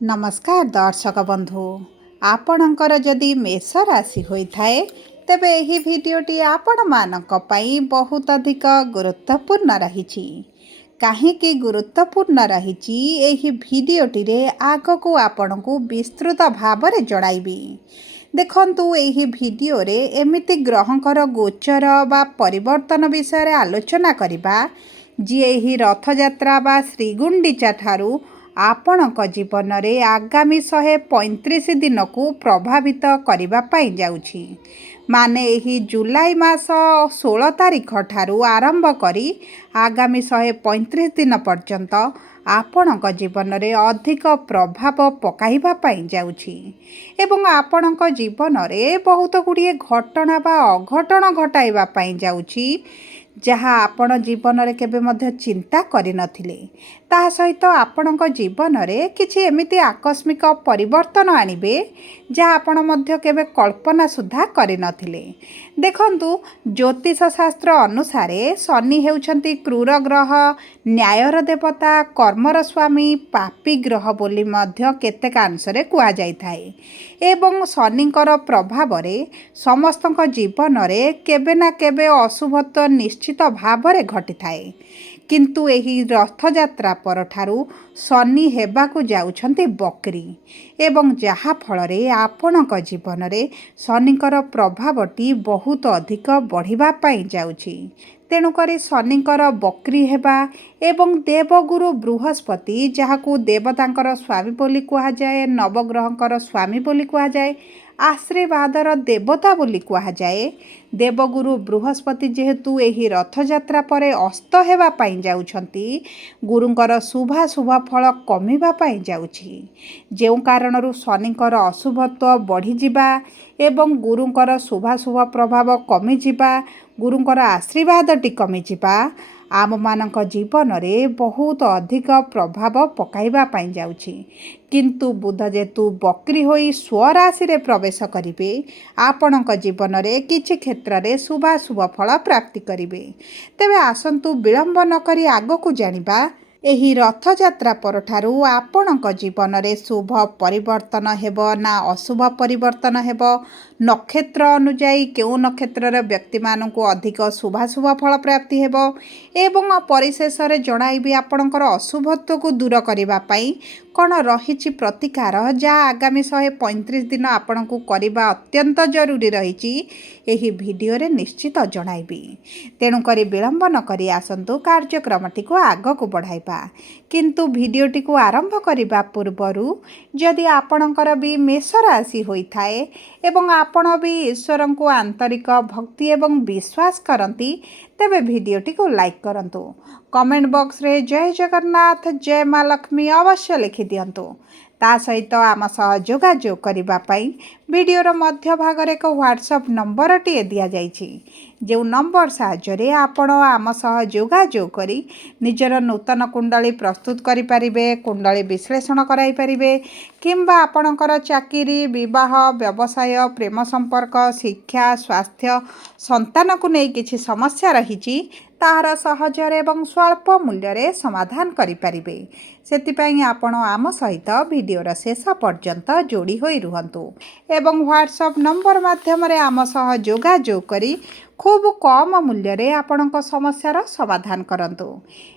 नमस्कार दर्शक बंधु आपणकर जदि मेष राशि होइथाए तेबे एही भिडियोटी आपण मानक पई बहुत अधिक गुरुत्वपूर्ण रहिछि। काहेकि गुरुत्वपूर्ण रहिछि एही भिडियोटी रे आगकू आपणकू विस्तृत भाबरे जणाइबी। देखंतु एही भिडियो रे एमिति ग्रहंकर गोचर बा परिवर्तन विषय रे आलोचना करिबा जी एही रथयात्रा बा श्रीगुंडीचा ठारू आपणक जीवन रे आगामी 135 दिन को प्रभावित करिबा पाई जाउछि। माने एही जुलाई मास 16 तारिख ठारू आरंभ करी आगामी 135 दिन पर्यंत आपणक जीवन रे अधिक प्रभाव पकाइबा पाई जाउछि एवं आपणक जीवन रे बहुत गुड़िए घटना बा अघटन घटाइबा पाई जाउछि जहाँ आपण जीवन रे केबे मध्य चिंता करि नथिले। ता सहित आपणक जीवन रे किछि एमिति आकस्मिक परिवर्तन आनिबे जहाँ आपण मध्य केबे कल्पना सुद्धा करि नथिले। देखंतु ज्योतिष शास्त्र अनुसार शनि हेउछंती क्रूर ग्रह, न्यायर देवता, कर्मर स्वामी, पापी ग्रह बोली मध्य केतेक अंशरे कुआ जाई थाए एवं शनिकर प्रभाव रे समस्तक जीवन रे केबे ना केबे अशुभत्व निश्चित भावरे घटी थाए। किंतु एही रथयात्रा परठारू शनि हेबाकू जाउछंती बकरी एवं जहा फलरे आपणक जीवन रे शनिकर प्रभावटी बहुत अधिक बढ़िबा पाई जाउछि। तेणुकरी शनिकर बकरी हेबा एवं देवगुरु बृहस्पति जहाकू देवतांकर स्वामी बोली कुहा जाए, नवग्रहंकर स्वामी बोली कुहा जाए, आशीर्वादर देवता बोली कुहा जाए। देवगुरु बृहस्पति जेहेतु एही रथयात्रा परे अस्त हेबा पाई जाउछंती गुरुंकर शुभाशुभ फल कमिबा पाई जाउछि। जेउ कारणरू शनिकर अशुभत्व बढ़ी जिबा एवं गुरुंकर शुभाशुभ प्रभाव कमि जिबा, गुरुंकर आशीर्वादटी कमि जिबा आम मानक जीवन रे बहुत अधिक प्रभाव पकाइबा पाई जाउछि। किंतु बुध जेतु बकरी होई स्वराशि रे प्रवेश करिवे आपणक जीवन रे किछि क्षेत्र रे शुभाशुभ फल प्राप्ति करिवे। तेबे आसंतु विलंब न करी आगकू जानिबा एही रथयात्रा परठारू आपणक जीवन रे शुभ परिवर्तन हेबो ना अशुभ परिवर्तन हेबो, नक्षत्र अनुଯାयी केउ नक्षत्र व्यक्ति मानकू अधिक शुभाशुभ फल प्राप्ति हेबो एवं परिशेष रे जणाइबी आपणकर अशुभत्व को दूर करिबा पाई कौन रही प्रतिकार जहाँ आगामी 135 दिन आपण को करवा अत्यंत जरूरी रही एही भिडियो रे निश्चित जणाइबी। तेणुकरी विलंब न करी आसंतु कार्यक्रमटी को आगक बढ़ाइबा। किंतु भिडियोटी को आरंभ करने पूर्वरु जदि आपणकर भी मेष राशि होइथाए एवं आपण भी ईश्वर को आंतरिक भक्ति एवं विश्वास करती तेबे भिडियोटी को लाइक करंतु। कमेंट बॉक्स रे जय जगन्नाथ जय माँ लक्ष्मी अवश्य लिखि दियंतु। ता सहित आम सह जोगाजोग करिबा पई वीडियोर मध्य भाग रे एक व्हाट्सएप नंबर टी दिया जाइछि। जो नंबर साहाय्य आपण आम सह जोगाजोग करी निजर नूतन कुंडली प्रस्तुत करि परिबे, कुंडली विश्लेषण कराई परिबे किंबा आपणकर चाकरी, विवाह, व्यवसाय, प्रेम संपर्क, शिक्षा, स्वास्थ्य, संतान को नहीं किछि समस्या रहिछि तार सहजरे एवं स्वल्प मूल्य रे समाधान करि परिबे। सेतिपई आपण आम सहित वीडियोर शेष पर्यंत जोड़ी होई रुहंतु एवं व्हाट्सएप नंबर माध्यम रे आम सह जोगाजोग करी खूब कम मूल्य रे आपणक समस्यार समाधान करंतु।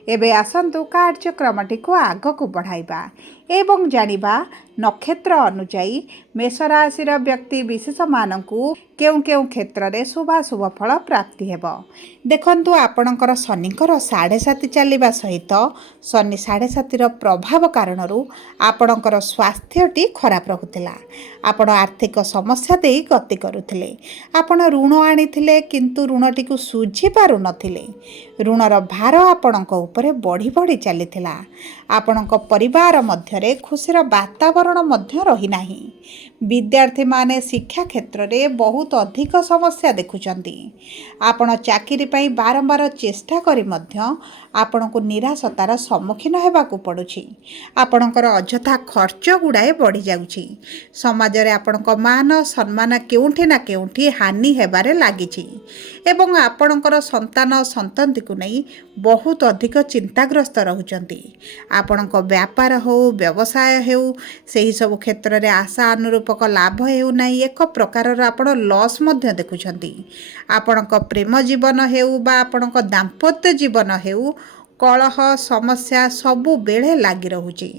एबे आसंतु कार्यक्रमटी को आगक बढ़ाइबा एवं जानिबा नक्षत्र अनुଯାयी मेष राशि व्यक्ति विशेष मानकू केउ केउ क्षेत्र रे शुभाशुभ फल प्राप्ति हेबो। देखंतु आपणकर शनिकर 7.5 चलिबा सहित शनि 7.5 प्रभाव कारणरू आपणकर स्वास्थ्यटी खराब रहुतिला। आपण आर्थिक समस्या देई गति करुथिले। आपण ऋण आनिथिले किंतु ऋणटी को सुझी पारु नथिले। ऋणर भार आपणक उपरे बढ़ी बढ़ी चलिथिला। आपणक परिवार मध्यरे खुशीर वातावरण मध्य रही नाही। विद्यार्थी माने शिक्षा क्षेत्र में बहुत अधिक समस्या देखुंट। आपण चाकरी पाई बारंबार चेष्टा करी मध्य आपण को निराशतार सम्मुखीन होगाकू पड़ुछि। आपणकर अଯଥା खर्च गुड़ाए बढ़ी जाउछि। समाज रे आपणक मान सम्मान केउठी ना केउठी हानि हेबारे लागिछि एवं आपणकर संतान संतति को नहीं बहुत अधिक चिंताग्रस्त रहउचंती। आपणक व्यापार हो व्यवसाय हो सही सब क्षेत्र में आशा अनुरूपक लाभ हेउ नहीं एक प्रकार आपण लॉस मध्य देखुछंती। आपणक प्रेम जीवन हेउ बा आपणक दाम्पत्य जीवन हेउ कलह समस्या सबु बेले लगी रहुछि।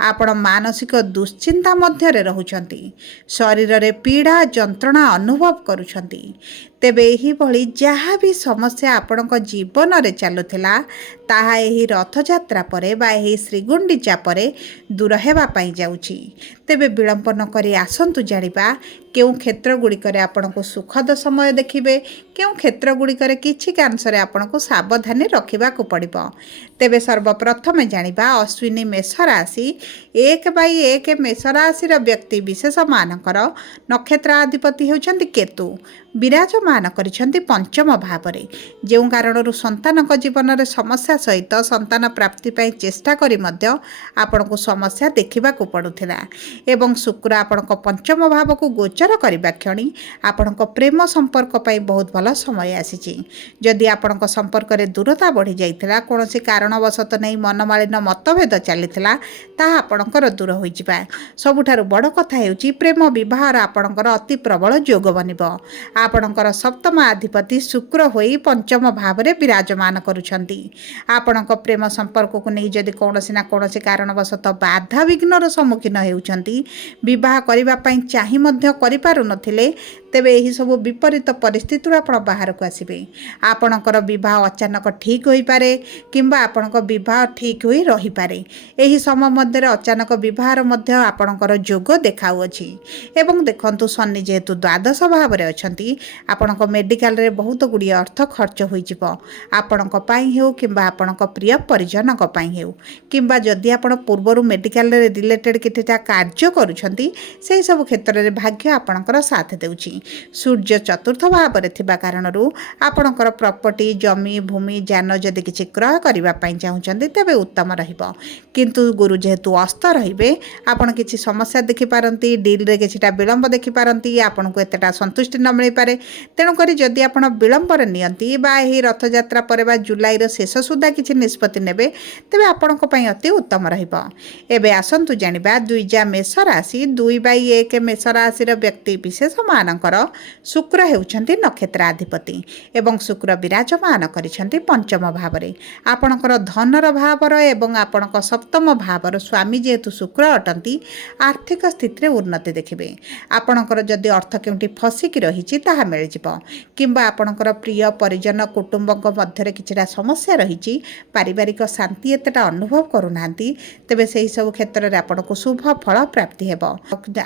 आपण मानसिक दुश्चिंता मध्य रहुछंती। शरीर रे पीड़ा जंत्रणा अनुभव करुछंती। तेबे एही भली जहाँ भी समस्या आपणक जीवन रे चलुथिला ताहा एही रथयात्रा परे बा एही श्रीगुंडीचा परे दूर हेबा पाई जाउछि। तेबे विलंब न करी आसंतु जानिबा केउ क्षेत्र गुड़िकरे आपणको सुखद समय देखिबे, केउ क्षेत्र गुड़िकरे किछि कांशरे आपणको सावधानी रखिबाकू पड़िबो। तेबे सर्वप्रथम जानिबा अश्विनी मेष राशि 1/1 मेष राशि व्यक्ति विशेष मानकर नक्षत्राधिपति होउछन्ति केतु विराजमान करिछन्ति पंचम भावरे। जो कारणरू संतानक जीवन में समस्या सहित संतान प्राप्ति पाई चेष्टा करी मध्य आपनको समस्या देखिबाकू पड़ुथिला एवं शुक्र आपणक पंचम भाव को गोचर करबा क्षणी आपणक प्रेम संपर्क पाई बहुत भल समय आसीछि। जदि आपणक संपर्क रे दूरता बढ़ी जाइथिला कोनोसी कारणवशत नहीं मनमालिन मतभेद चलीथिला ताहा आपणकर दूर होई जिबा। सबुठारु बड़ कथा हेउची प्रेम विवाह आपणकर अति प्रबल योग बनिबो। आपणकर सप्तम अधिपति शुक्र होई पंचम भाव में विराजमान करुछंती। आपणक प्रेम संपर्क को नहीं जदि कौनसी ना कौनसी कारणवशत बाधा विघ्नर सम्मुखीन हेउछंती विवाह करिबा पई चाहि मध्य करि पारु नथिले तेबे एही सब विपरीत परिस्थिति आपण बाहर को आसीबे। आपणकर विवाह अचानक ठीक होई पारे किंबा आपणक विवाह ठीक होई रही पारे। एही समय मध्य अचानक विवाहर मध्य आपणकर योग देखाउ अछि। एवं देखंतु शनि जेहेतु द्वादश भाव रे अछंती आपणक मेडिकल रे बहुत गुड़ी अर्थ खर्च होई जिवो। आपणक पई हेउ किंबा आपणक प्रिय परिजनक पई हेउ किंबा जदि आपण पूर्वरु मेडिकल रे रिलेटेड किछटा कार्य करूछंती सेही सब क्षेत्र रे भाग्य आपणकर साथ देउछि। सूर्य चतुर्थ भाव रे थिबा कारणरू आपणकर प्रॉपर्टी जमी भूमि जान जदि किछि क्रय करिबा पई चाहुछंती तेबे उत्तम रहिबो। किंतु गुरु जेहेतु अस्त रहिबे आपण किछि समस्या देखि पारंती डील रे किछटा विलंब देखि पारंती आपनको एतटा संतुष्टि न मिलि पारे। तेणुकरी जदि आपण विलंबर नियंती बा एही रथयात्रा परे बा जुलाई रो शेष सुधा किछि निष्पत्ति नेबे तेबे आपणक पई अति उत्तम रहिबो। एबे आसंतु जानिबा द्विजा मेष राशि 2/1 मेष राशि व्यक्ति विशेष मानकर शुक्र हेउछन्ति नक्षत्राधिपति एवं शुक्र विराजमान करिछन्ति पंचम भावरे। आपणकर धनर भावर एवं आपणक सप्तम भावर स्वामी जेहेतु शुक्र अटंती आर्थिक स्थिति रे उन्नति देखिबे। आपणकर जदि अर्थ केउंटी फसिकी रहिछि ताहा मिल जिवो किंबा आपणकर प्रिय परिजन कुटुंबक मध्य किछटा समस्या रहिछि पारिवारिक शांति एतटा अनुभव करूनांती तेबे सेही सब क्षेत्र रे आपणको शुभ फल प्राप्ति हेबो।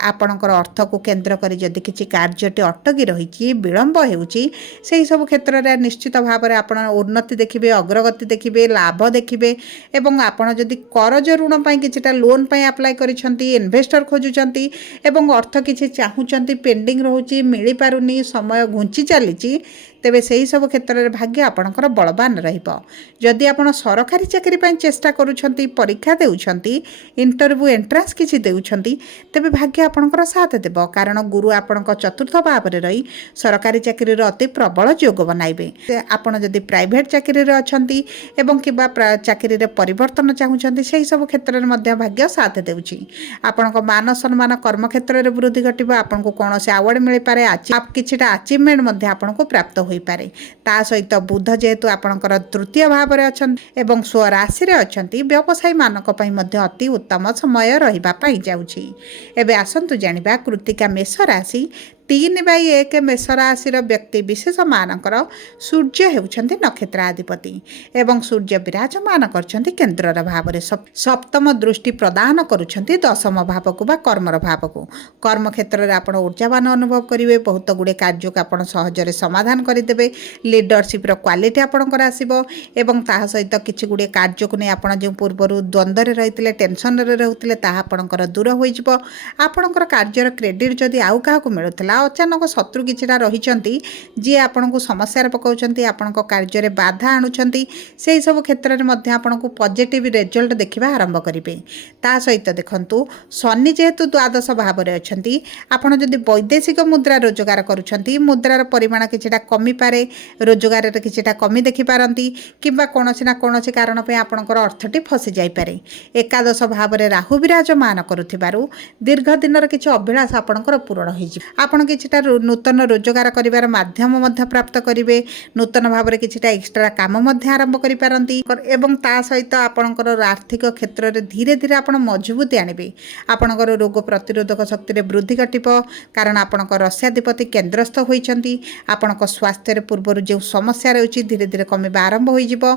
आपणकर अर्थ को केंद्र करी जदि किछि कार्यटे अटकी रहिछि विलंब हेउछि सेही सब क्षेत्र रे निश्चित भाव रे आपण उन्नति देखिबे अग्रगति देखिबे लाभ देखिबे एवं आपण जदि करज ऋण पई किछटा लोन पई अप्लाई करिसंती इन्वेस्टर खोजुचंती एवं अर्थ किछि चाहुचंती पेंडिंग रहउछि मिली पारुनी समय घुंची चलीची तेबे सेही सब क्षेत्र रे भाग्य आपणकर बलवान रहिबो। जदि आपण सरकारी चाकरी पई चेष्टा करूछंती परीक्षा देउछंती इंटरव्यू एंट्रेंस किछि देउछंती तेबे भाग्य आपणकर साथ देबो कारण गुरु आपणक चतुर्थ भाव रे रही सरकारी चाकरी रे अति प्रबल योग बनाइबे। आपण जदि प्राइवेट चाकरी रे अछंती एवं किबा चाकरी रे परिवर्तन चाहुछंती सेही सब क्षेत्र रे मध्य भाग्य साथ देउछि। आपणक मान सम्मान कर्म क्षेत्र रे वृद्धि घटिबो। आपणको कोनोसी अवार्ड मिलि पारे आप किछटा अचीवमेंट मध्य आपणको प्राप्त होई पारे। ता सहित बुध जेहेतु आपणकर तृतीय भाव रे अछंती एवं स्वराशि रे अछंती व्यवसायी मानक पई मध्य अति उत्तम समय रहिबा पई जाउछि। एबे आसंतु जानिबा कृतिका मेष राशि 3/1 मेष राशि व्यक्ति विशेष मानकर सूर्य होउछन्ति नक्षत्राधिपति एवं सूर्य विराजमान करछन्ति केन्द्रर भाव में सप्तम दृष्टि प्रदान करुछन्ति दशम भाव को बा कर्मर भाव को कर्म क्षेत्र में आपण ऊर्जावान अनुभव करेंगे बहुत गुड़े कार्य को आप सहजरे समाधान करदे लीडरशिप क्वालिटी आपणकर आसो एवं ता सहित किसी गुड़े कार्य को नहीं आप जो पूर्वर द्वंद्व रही टेंशन रोते आपणकर दूर हो आपणकर कार्यर क्रेडिट जदि आउ क्या मिलूला अचानक शत्रु किछिटा रही जी आपन को समस्या पकाउछन्ति आपण कार्य बाधा आणुछन्ति से सब क्षेत्र में आपन को पॉजिटिव रिजल्ट देखा आरंभ करेंगे ता सहित देखंतु शनि जेहेतु द्वादश भाव में अच्छी आपड़ जदि वैदेशिक मुद्रा रोजगार करुछन्ति मुद्रार परिमाण किछिटा कमी पारे रोजगार किछिटा कमी देखिपारती कि कौन ना कौन कारण आपणकर अर्थटी फसी जापे एकादश भाव में राहु विराजमान करुथिबारु दीर्घ दिन किसी अभिलाष आपणकर पूरण होपण किछिटा नूतन रोजगार करिवार माध्यम मध्य प्राप्त करेंगे नूतन भाव में किछिटा एक्सट्रा काम आरंभ करिपारंती एवं ता सहित आपणकर आर्थिक क्षेत्र में धीरे धीरे आप मजबूती आणबे आपणकर रोग प्रतिरोधक शक्ति में वृद्धि घटिप कारण आपणकर रस्याधिपति केन्द्रस्थ होइछन्ति आपणक स्वास्थ्य पूर्व जो समस्या रही धीरे धीरे कमिबा आरंभ हो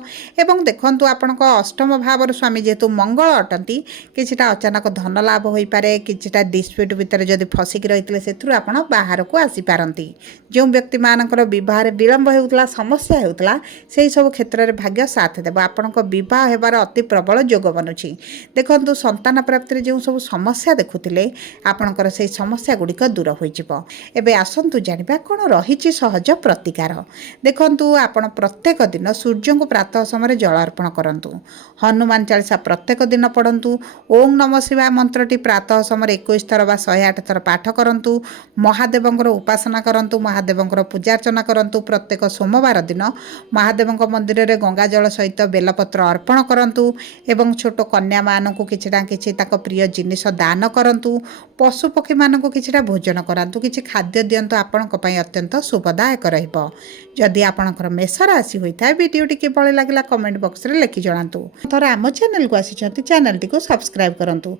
देखंतु आपणक अष्टम भावर स्वामी जेहेतु मंगल अटंती किछिटा अचानक धन लाभ हो पारे किछिटा डिस्प्यूट भितर जदि फसिक रही से आपण बाहर को आसीपारती जो व्यक्ति मानकर विवाह विलंब होता समस्या होता से सब क्षेत्र में भाग्य साथ देव आपण बह होबार अति प्रबल जोग बनुची देखंतु संतान प्राप्ति जो सब समस्या देखुले आपणकर से समस्या गुड़िक दूर हो एबे आसंतु जानिबा कोन रहिछि सहज प्रतिकार देखंतु आपण प्रत्येक दिन सूर्य को प्रातः समय जल अर्पण करंतु हनुमान चालीसा प्रत्येक दिन पढ़ंतु ओम नमः शिवाय मंत्रटी प्रातः समय 21 थर बा 108 थर पाठ करंतु महादेवंकर उपासना करंतु महादेवंकर पूजार्चना करंतु प्रत्येक सोमवार दिन महादेवंक मंदिर में गंगा जल सहित बेलपत्र अर्पण करंतु एवं छोट कन्या मानक किछिटा किछि ताको प्रिय जिनिस दान करंतु पशु पक्षी मानक किछिटा भोजन करंतु किछि खाद्य दियंतु आपणक पई अत्यंत शुभदायक रहिबो जदि आपणकर मेष राशि होइता वीडियोटी किभଳି लागला कमेंट बॉक्स रे लिखि जणांतु थोर आम चैनल को आसी चैनल टी को सब्सक्राइब करंतु